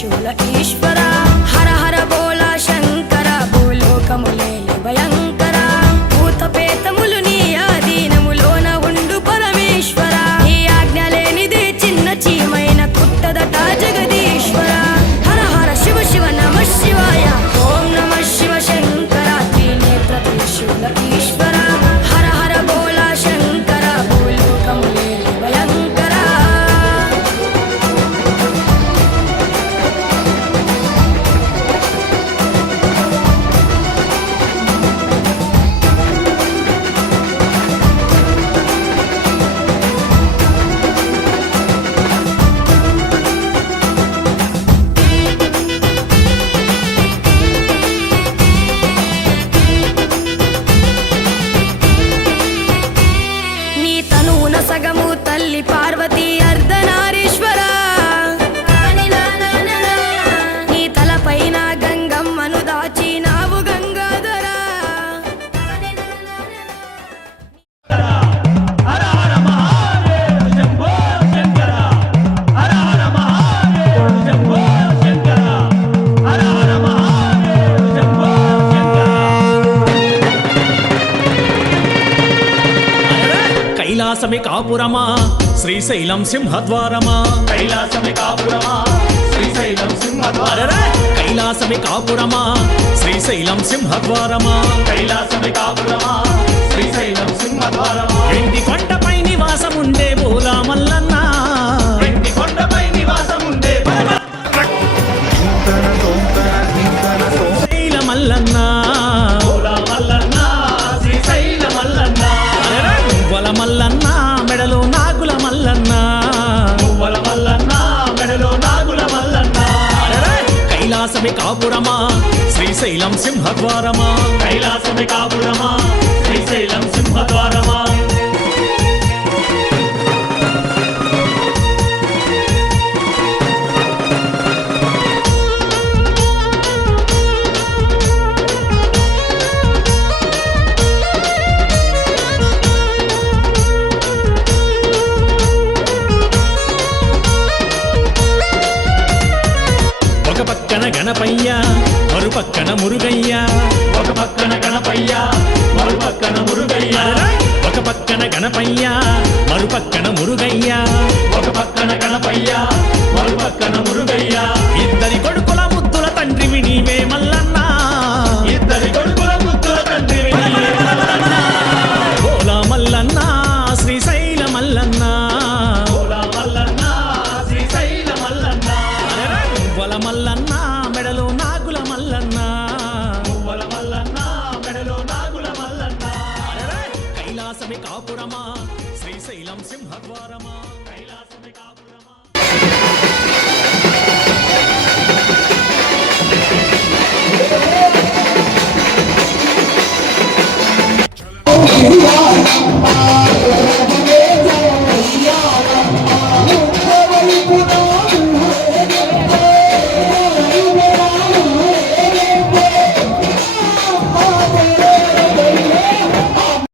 త్రిశూల ఈశ్వర హర హర బోలా శంకర భూలోకములే భయంకర భూత పేతములు నీ ఆధీనములోన ఉండు పరమేశ్వర నీ ఆజ్ఞ లేనిదే చిన్న చీమైన కుట్టదట జగదీశ్వర హర హర శివ శివ నమ శివాయ ఓం నమ శివ శంకర త్రినేత్ర త్రిశూల ఈశ్వర హర హర బోలా శంకర భూలోకములే భయంకర సగము తల్లి పార్వతీ అర్ధనారీశ్వర నీ తలపైన గంగమ్మను దాచినావు గంగాధర హర హర మహాదేవ శంభో శంకర హర హర మహాదేవ శంభో శంకర హర హర మహాదేవ శంభో శంకర కైలాసమే కాపురమా శ్రీశైలం సింహద్వారమా కైలాసమే కాపురమా శ్రీశైలం సింహద్వారమా కైలాసమే కాపురమా శ్రీశైలం సింహద్వారమా కైలాసమే కాపురమా శ్రీశైలం సింహద్వారమా వెండి కొండపై నివాసముండే బోలా మల్లన్న వెండి కొండపై నివాసముండే శ్రీశైల మల్లన్న బోలా మల్లన్న శ్రీశైల మల్లన్న మువ్వల మల్లన్న మెడలో నాగుల మల్లన్న మువ్వల మల్లన్న మెడలో నాగుల మల్లన్న కైలాసమే కాపురమా శ్రీశైలం సింహద్వారమా కైలాసమే కాపురమా శ్రీశైలం సింహద్వారమా ఒక పక్కన గణపయ్య మరు పక్కన మురుగయ్య ఒక పక్కన గణపయ్య మరు పక్కన మురుగయ్య ఒక పక్కన గణపయ్య మరు పక్కన మురుగయ్య ఒక పక్కన గణపయ్య మరు పక్కన మురుగయ్య ఇద్దరి కొడుకుల ముద్దుల తండ్రివి నీవే మల్లన్న ఇద్దరి కొడుకుల ముద్దుల తండ్రివి నీవే మల్లన్న బోలా మల్లన్న శ్రీశైల మల్లన్న బోలా మల్లన్న శ్రీశైల మల్లన్న మువ్వల మల్లన్న మెడలో నాగుల మల్లన్న మువ్వల మల్లన్న మెడలో నాగుల మల్లన్న కైలాసమే కాపురమా శ్రీశైలం సింహద్వారమా కైలాసమే కాపురమా Oh,